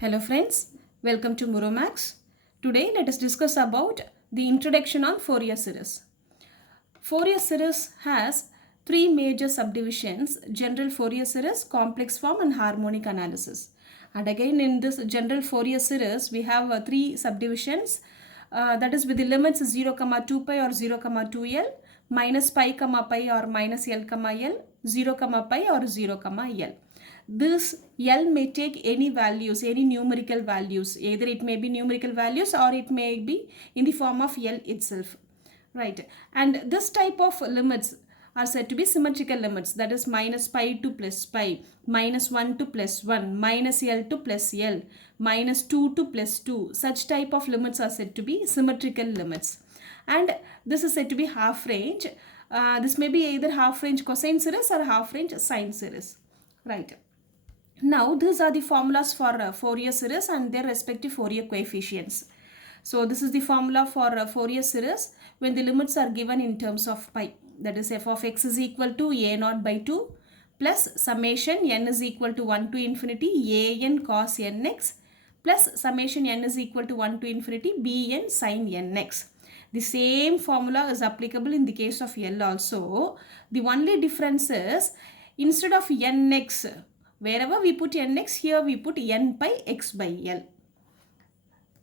Hello friends, welcome to Muromax. Today let us discuss about the introduction on Fourier series. Fourier series has three major subdivisions: general Fourier series, complex form and harmonic analysis. And again in this general Fourier series we have three subdivisions, that is with the limits 0, 2 pi or 0, 2l, minus pi, pi or minus l, l, 0, pi or 0, l. This L may take any values, any numerical values. Either it may be numerical values or it may be in the form of L itself. Right. And this type of limits are said to be symmetrical limits. That is minus pi to plus pi, minus 1 to plus 1, minus L to plus L, minus 2 to plus 2. Such type of limits are said to be symmetrical limits. And this is said to be half range. This may be either half range cosine series or half range sine series. Right. Now these are the formulas for Fourier series and their respective Fourier coefficients. So this is the formula for Fourier series when the limits are given in terms of pi. That is f of x is equal to a0 by 2 plus summation n is equal to 1 to infinity an cos nx plus summation n is equal to 1 to infinity bn sin nx. The same formula is applicable in the case of L also. The only difference is instead of nx, wherever we put nx, here we put n pi x by L.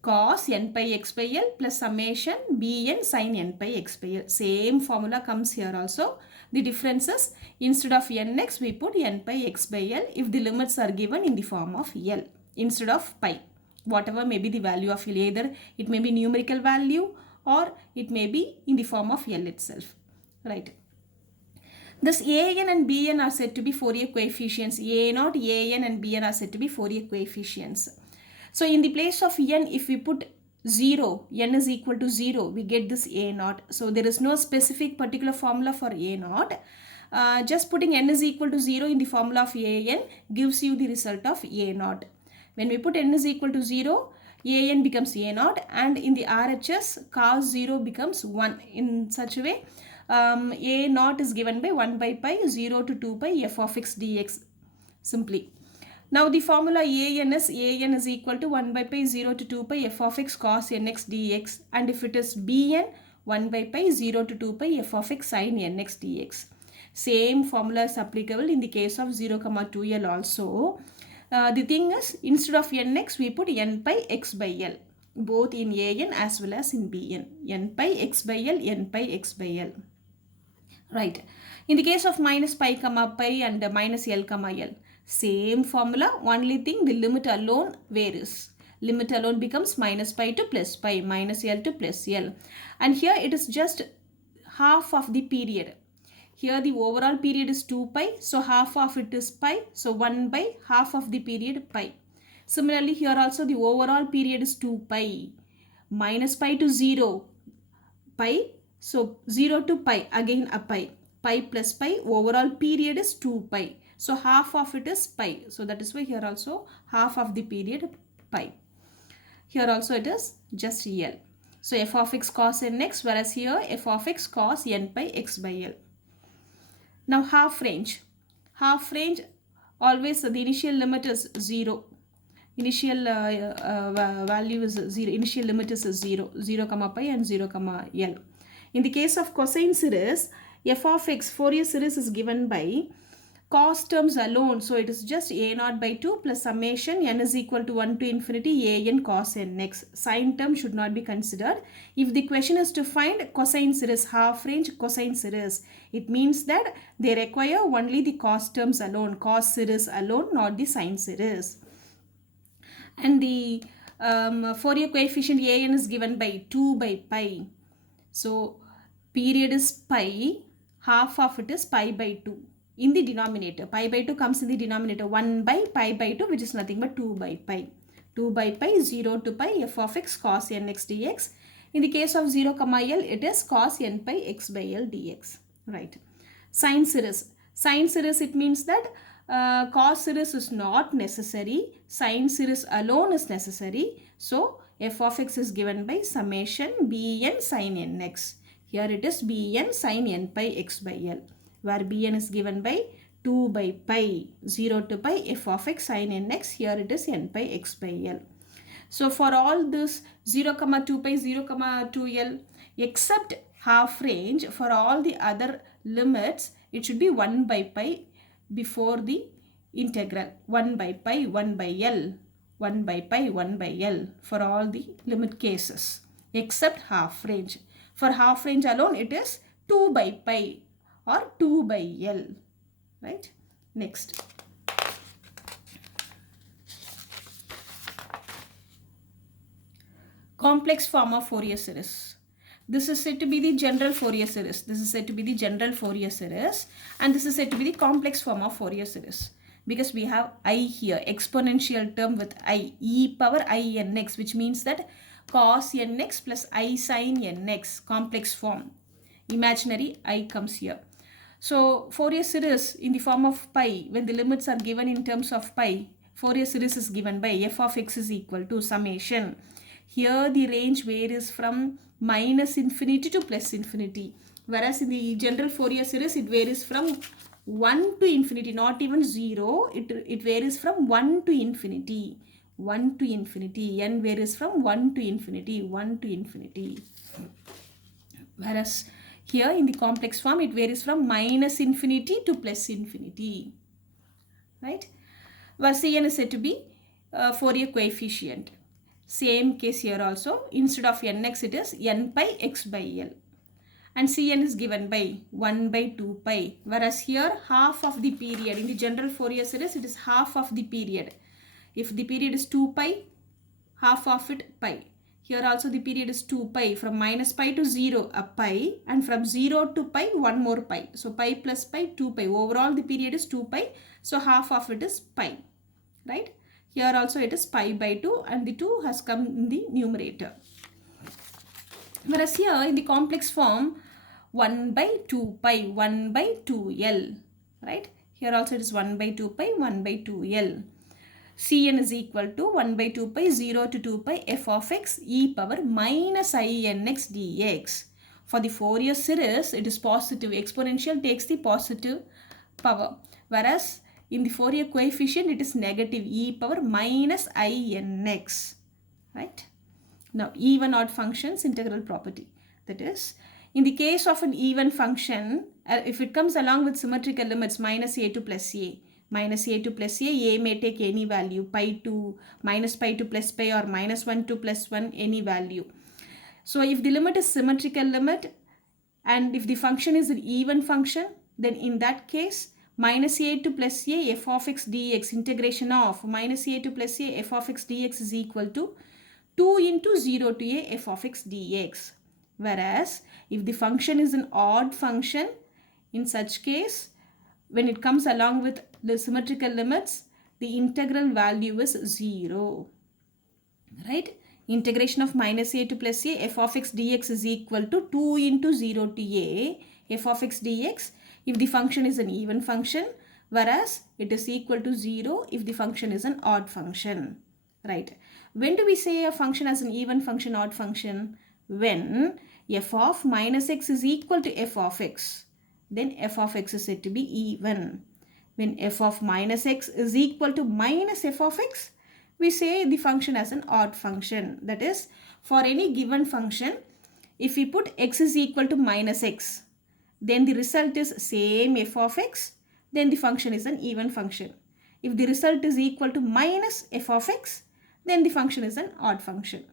Cos n pi x by L plus summation bn sin n pi x by L. Same formula comes here also. The difference is instead of nx, we put n pi x by L if the limits are given in the form of L instead of pi. Whatever may be the value of L, either it may be numerical value or it may be in the form of L itself. Right. This an and bn are said to be Fourier coefficients. a0, an and bn are said to be Fourier coefficients. So in the place of n, if we put 0, n is equal to 0, we get this a0. So there is no specific particular formula for a0. Just putting n is equal to 0 in the formula of an gives you the result of a0. When we put n is equal to 0, an becomes a0 and in the RHS cos 0 becomes 1. In such a way, a0 is given by 1 by pi 0 to 2 pi f of x dx simply. Now the formula an is equal to 1 by pi 0 to 2 pi f of x cos nx dx, and if it is bn, 1 by pi 0 to 2 pi f of x sin nx dx. Same formula is applicable in the case of 0, 2l also. The thing is, instead of nx, we put n pi x by L, both in an as well as in bn. N pi x by L, n pi x by L. Right. In the case of minus pi, pi and minus L, L, same formula, only thing the limit alone varies. Limit alone becomes minus pi to plus pi, minus L to plus L. And here it is just half of the period. Here the overall period is 2 pi, so half of it is pi, so 1 by half of the period pi. Similarly, here also the overall period is 2 pi, minus pi to 0, pi, so 0 to pi, again a pi, pi plus pi, overall period is 2 pi. So half of it is pi, so that is why here also half of the period pi. Here also it is just L. So f of x cos nx, whereas here f of x cos n pi x by L. Now half range. Half range, always the initial limit is 0. Initial value is 0. Initial limit is 0. 0, pi and 0, L. In the case of cosine series, f of x Fourier series is given by cos terms alone. So it is just a0 by 2 plus summation n is equal to 1 to infinity an cos nx. Sine term should not be considered. If the question is to find cosine series, half range cosine series, it means that they require only the cos terms alone, cos series alone, not the sine series. And the Fourier coefficient an is given by 2 by pi. So period is pi, half of it is pi by 2. In the denominator, pi by 2 comes in the denominator, 1 by pi by 2, which is nothing but 2 by pi. 2 by pi, 0 to pi, f of x cos nx dx. In the case of 0, L, it is cos n pi x by L dx. Right. Sine series. Sine series, it means that cos series is not necessary. Sine series alone is necessary. So f of x is given by summation bn sin nx. Here it is bn sin n pi x by L, where bn is given by 2 by pi 0 to pi f of x sin nx. Here it is n pi x by L. So for all this 0 comma 2 pi 0 comma 2L except half range, for all the other limits it should be 1 by pi before the integral. 1 by pi 1 by L, 1 by pi 1 by L for all the limit cases except half range. For half range alone it is 2 by pi or 2 by L, right? Next. Complex form of Fourier series. This is said to be the general Fourier series. This is said to be the general Fourier series, and this is said to be the complex form of Fourier series, because we have I here, exponential term with I, e power I nx, which means that cos nx plus I sin nx, complex form. Imaginary I comes here. So Fourier series in the form of pi, when the limits are given in terms of pi, Fourier series is given by f of x is equal to summation. Here the range varies from minus infinity to plus infinity, whereas in the general Fourier series it varies from 1 to infinity, not even 0. It varies from 1 to infinity. 1 to infinity. N varies from 1 to infinity. 1 to infinity. Whereas here in the complex form it varies from minus infinity to plus infinity. Right? Where Cn is said to be Fourier coefficient. Same case here also. Instead of nx it is n pi x by L. And Cn is given by 1 by 2 pi. Whereas here half of the period. In the general Fourier series it is half of the period. If the period is 2 pi, half of it pi. Here also the period is 2 pi. From minus pi to 0 a pi. And from 0 to pi one more pi. So pi plus pi 2 pi. Overall the period is 2 pi. So half of it is pi. Right? Here also it is pi by 2 and the 2 has come in the numerator. Whereas here in the complex form 1 by 2 pi 1 by 2L. Right? Here also it is 1 by 2 pi 1 by 2L. Cn is equal to 1 by 2 pi 0 to 2 pi f of x e power minus I nx dx. For the Fourier series it is positive. Exponential takes the positive power. Whereas in the Fourier coefficient it is negative, e power minus I nx. Right? Now even odd functions integral property. That is, in the case of an even function, if it comes along with symmetrical limits minus a to plus a, minus a to plus a may take any value, pi to minus pi to plus pi, or minus 1 to plus 1, any value. So if the limit is symmetrical limit and if the function is an even function, then in that case minus a to plus a f of x dx, integration of minus a to plus a f of x dx is equal to 2 into 0 to a f of x dx. Whereas if the function is an odd function, in such case when it comes along with the symmetrical limits, the integral value is 0. Right? Integration of minus a to plus a f of x dx is equal to 2 into 0 to a f of x dx if the function is an even function, whereas it is equal to 0 if the function is an odd function. Right? When do we say a function as an even function, odd function? When f of minus x is equal to f of x, then f of x is said to be even. When f of minus x is equal to minus f of x, we say the function as an odd function. That is, for any given function, if we put x is equal to minus x, then the result is same f of x, then the function is an even function. If the result is equal to minus f of x, then the function is an odd function.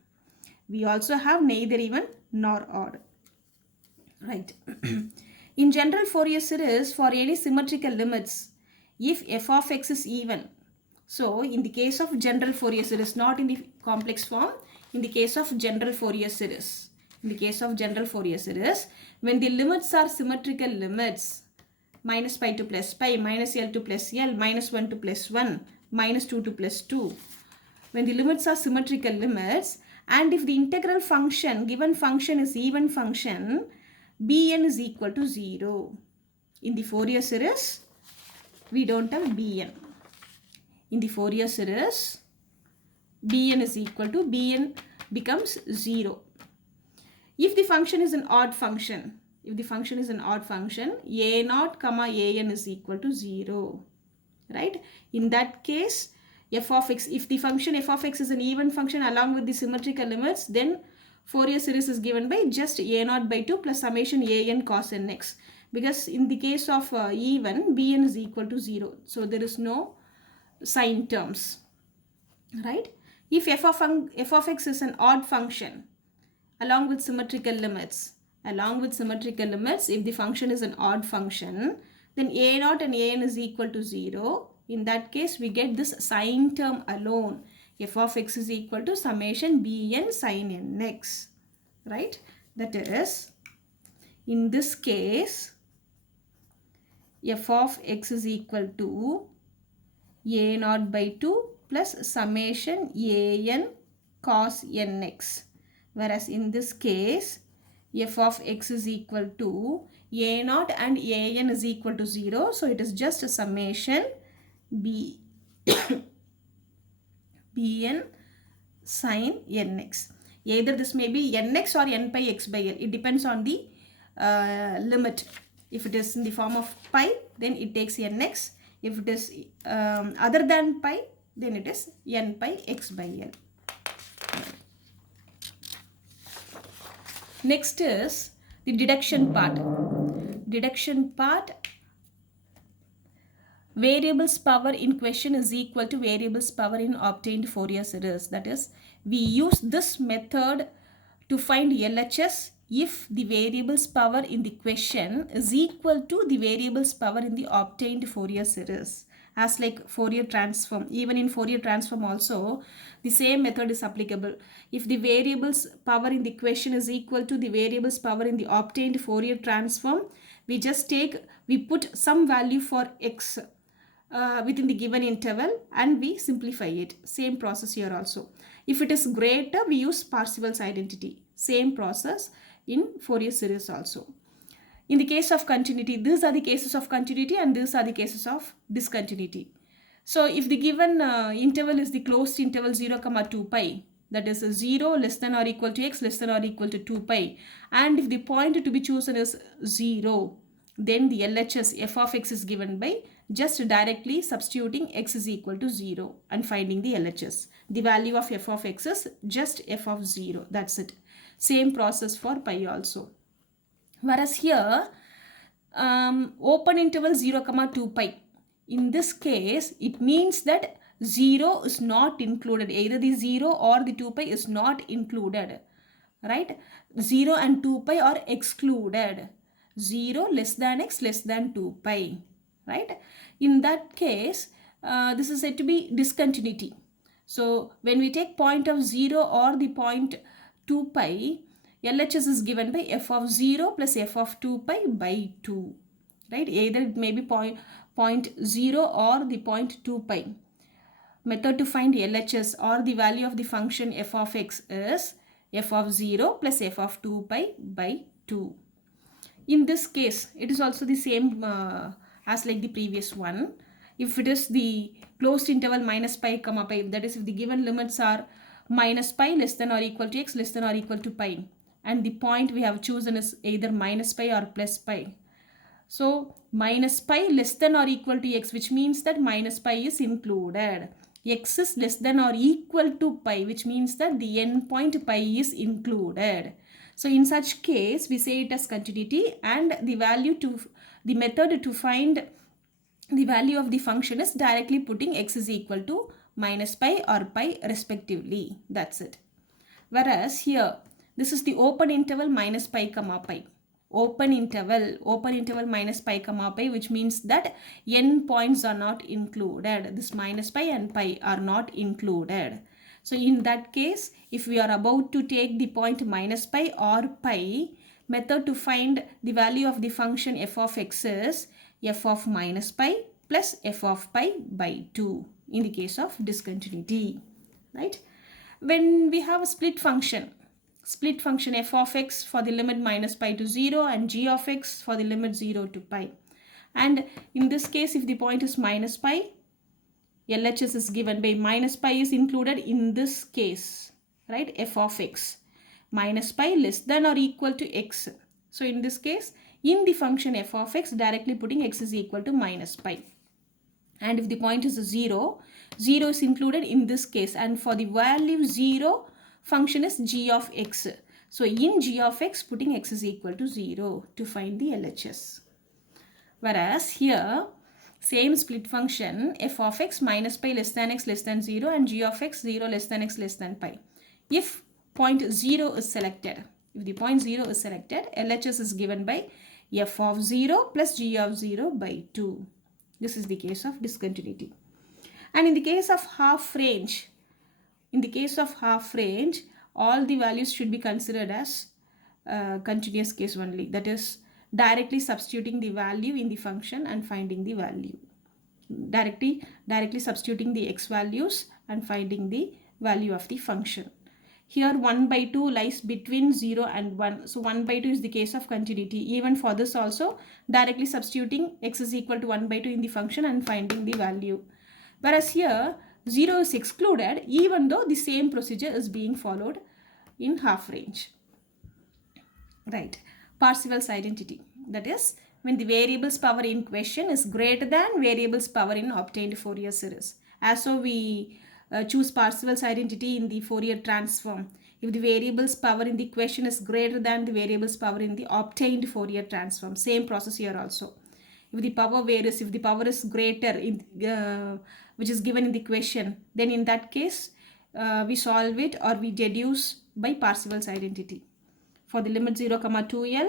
We also have neither even nor odd. Right. In general Fourier series, for any symmetrical limits, if f of x is even, so in the case of general Fourier series, not in the complex form, in the case of general Fourier series, when the limits are symmetrical limits, minus pi to plus pi, minus L to plus L, minus 1 to plus 1, minus 2 to plus 2, when the limits are symmetrical limits, and if the integral function, given function is even function, Bn is equal to 0. In the Fourier series, we don't have Bn. In the Fourier series, Bn is equal to, Bn becomes 0. If the function is an odd function, if the function is an odd function, a0 comma an is equal to 0, right? In that case, f of x, if the function f of x is an even function along with the symmetrical limits, then Fourier series is given by just a0 by 2 plus summation an cos nx. Because in the case of even, bn is equal to 0. So there is no sign terms, right? If f of x is an odd function along with symmetrical limits, if the function is an odd function, then a0 and an is equal to 0. In that case, we get this sign term alone. F of x is equal to summation bn sin nx, right? That is, in this case, f of x is equal to a0 by 2 plus summation an cos nx. Whereas in this case, f of x is equal to a0 and an is equal to 0. So it is just a summation b bn sin nx. Either this may be nx or n pi x by l. It depends on the limit. If it is in the form of pi, then it takes nx. If it is other than pi, then it is n pi x by l. Next is the deduction part. Deduction part, variables power in question is equal to variables power in obtained Fourier series. That is, we use this method to find LHS if the variables power in the question is equal to the variables power in the obtained Fourier series. As like Fourier transform, even in Fourier transform also, the same method is applicable. If the variables power in the question is equal to the variables power in the obtained Fourier transform, we put some value for x within the given interval and we simplify it. Same process here also. If it is greater, we use Parseval's identity. Same process in Fourier series also. In the case of continuity, these are the cases of continuity and these are the cases of discontinuity. So if the given interval is the closed interval 0, 2 pi, that is 0 less than or equal to x less than or equal to 2 pi, and if the point to be chosen is 0, then the LHS f of x is given by just directly substituting x is equal to 0 and finding the LHS. The value of f of x is just f of 0. That's it. Same process for pi also. Whereas here, open interval 0, 2 pi. In this case, it means that 0 is not included. Either the 0 or the 2 pi is not included. Right? 0 and 2 pi are excluded. 0 less than x less than 2 pi. Right? In that case, this is said to be discontinuity. So when we take point of 0 or the point 2 pi, LHS is given by f of 0 plus f of 2 pi by 2. Right? Either it may be point 0 or the point 2 pi. Method to find LHS or the value of the function f of x is f of 0 plus f of 2 pi by 2. In this case, it is also the same as like the previous one. If it is the closed interval minus pi comma pi, that is if the given limits are minus pi less than or equal to x less than or equal to pi, and the point we have chosen is either minus pi or plus pi. So minus pi less than or equal to x, which means that minus pi is included. X is less than or equal to pi, which means that the endpoint pi is included. So in such case, we say it as continuity, and the method to find the value of the function is directly putting x is equal to minus pi or pi respectively. That's it. Whereas here, this is the open interval minus pi comma pi. Open interval minus pi comma pi, which means that n points are not included. This minus pi and pi are not included. So in that case, if we are about to take the point minus pi or pi, method to find the value of the function f of x is f of minus pi plus f of pi by 2 in the case of discontinuity, right? When we have a split function f of x for the limit minus pi to 0 and g of x for the limit 0 to pi. And in this case, if the point is minus pi, LHS is given by minus pi is included in this case, right? F of x minus pi less than or equal to x. So in this case, in the function f of x, directly putting x is equal to minus pi. And if the point is 0, 0 is included in this case. And for the value 0, function is g of x. So in g of x, putting x is equal to 0 to find the LHS. Whereas here, same split function, f of x minus pi less than x less than 0 and g of x 0 less than x less than pi. If point 0 is selected, if the point 0 is selected, LHS is given by f of 0 plus g of 0 by 2. This is the case of discontinuity. And in the case of half range, all the values should be considered as continuous case only. That is, directly substituting the value in the function and finding the value. Directly substituting the x values and finding the value of the function. Here 1 by 2 lies between 0 and 1. So 1 by 2 is the case of continuity. Even for this also, directly substituting x is equal to 1 by 2 in the function and finding the value. Whereas here 0 is excluded even though the same procedure is being followed in half range. Right. Parseval's identity. That is, when the variable's power in question is greater than variable's power in obtained Fourier series. As so we choose Parseval's identity in the Fourier transform. If the variable's power in the question is greater than the variable's power in the obtained Fourier transform. Same process here also. If the power varies, if the power is greater, in, which is given in the question, then in that case, we solve it or we deduce by Parseval's identity. For the limit 0, 2l,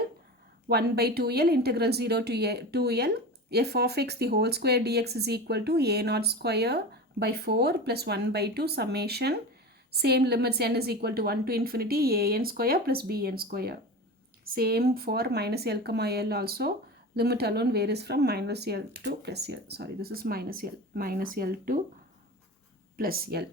1 by 2l, integral 0 to 2l, f of x the whole square dx is equal to a naught square by 4 plus 1 by 2 summation. Same limits n is equal to 1 to infinity a n square plus b n square. Same for minus l, l also. Limit alone varies from minus l to plus l. Sorry, this is minus l to plus l.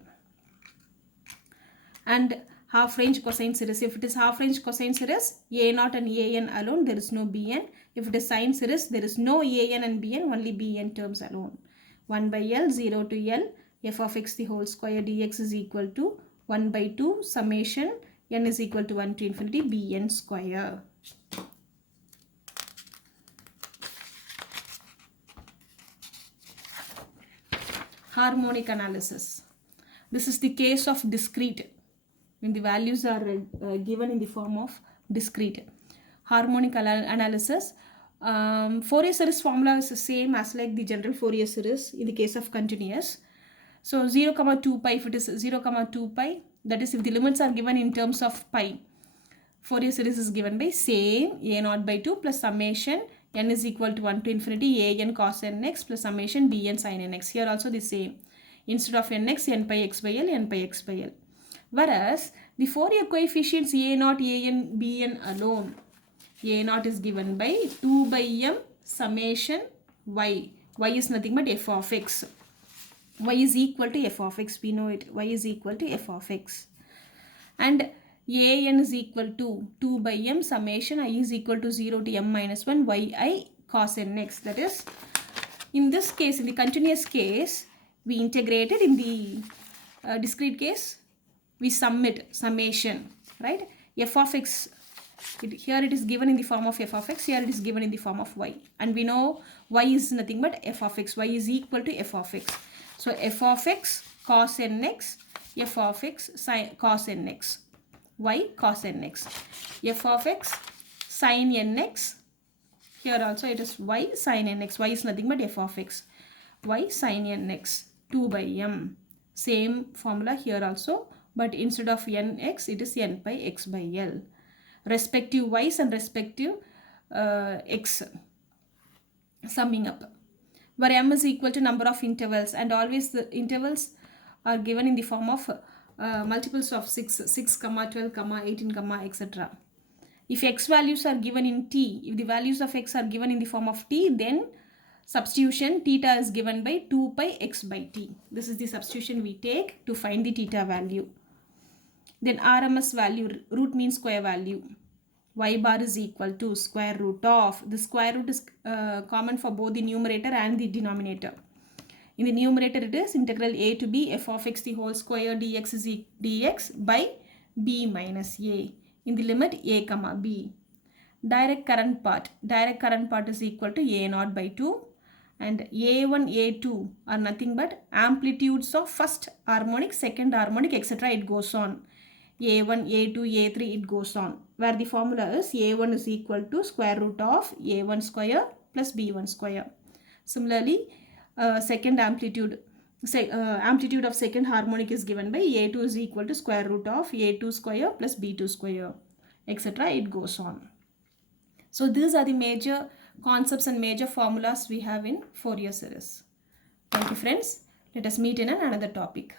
And half range cosine series. If it is half range cosine series, a0 and an alone, there is no bn. If it is sine series, there is no an and bn, only bn terms alone. 1 by l, 0 to l, f of x the whole square dx is equal to 1 by 2 summation n is equal to 1 to infinity bn square. Harmonic analysis. This is the case of discrete, when the values are given in the form of discrete. Harmonic analysis. Fourier series formula is the same as like the general Fourier series in the case of continuous. So 0, 2 pi, if it is 0, 2 pi, that is if the limits are given in terms of pi, Fourier series is given by same a0 by 2 plus summation n is equal to 1 to infinity a n cos nx plus summation b n sin nx. Here also the same. Instead of nx, n pi x by l, n pi x by l. Whereas the Fourier coefficients a0, an, bn alone, a0 is given by 2 by m summation y. Y is nothing but f of x. Y is equal to f of x. We know it. Y is equal to f of x. And an is equal to 2 by m summation I is equal to 0 to m minus 1 yi cos nx. That is, in this case, in the continuous case, we integrated. In the discrete case, we summation, right? F of x, here it is given in the form of f of x, here it is given in the form of y. And we know y is nothing but f of x. Y is equal to f of x. So f of x cos nx, f of x sin cos nx, y cos nx, f of x sin nx, here also it is y sin nx. Y is nothing but f of x, y sin nx, 2 by m. Same formula here also, but instead of nx, it is n pi x by l. Respective y's and respective x, summing up. Where m is equal to number of intervals, and always the intervals are given in the form of multiples of 6, 12, 18, etc. If x values are given in t, if the values of x are given in the form of t, then substitution theta is given by 2 pi x by t. This is the substitution we take to find the theta value. Then RMS value, root mean square value. Y bar is equal to square root of, the square root is common for both the numerator and the denominator. In the numerator it is integral a to b f of x the whole square dx is dx by b minus a in the limit a comma b. direct current part is equal to A naught by 2, and A1, A2 are nothing but amplitudes of first harmonic, second harmonic, etc. It goes on. A1, A2, A3, it goes on. Where the formula is A1 is equal to square root of A1 square plus B1 square. Similarly, second amplitude of second harmonic is given by A2 is equal to square root of A2 square plus B2 square, etc. It goes on. So these are the major concepts and major formulas we have in Fourier series. Thank you friends. Let us meet in another topic.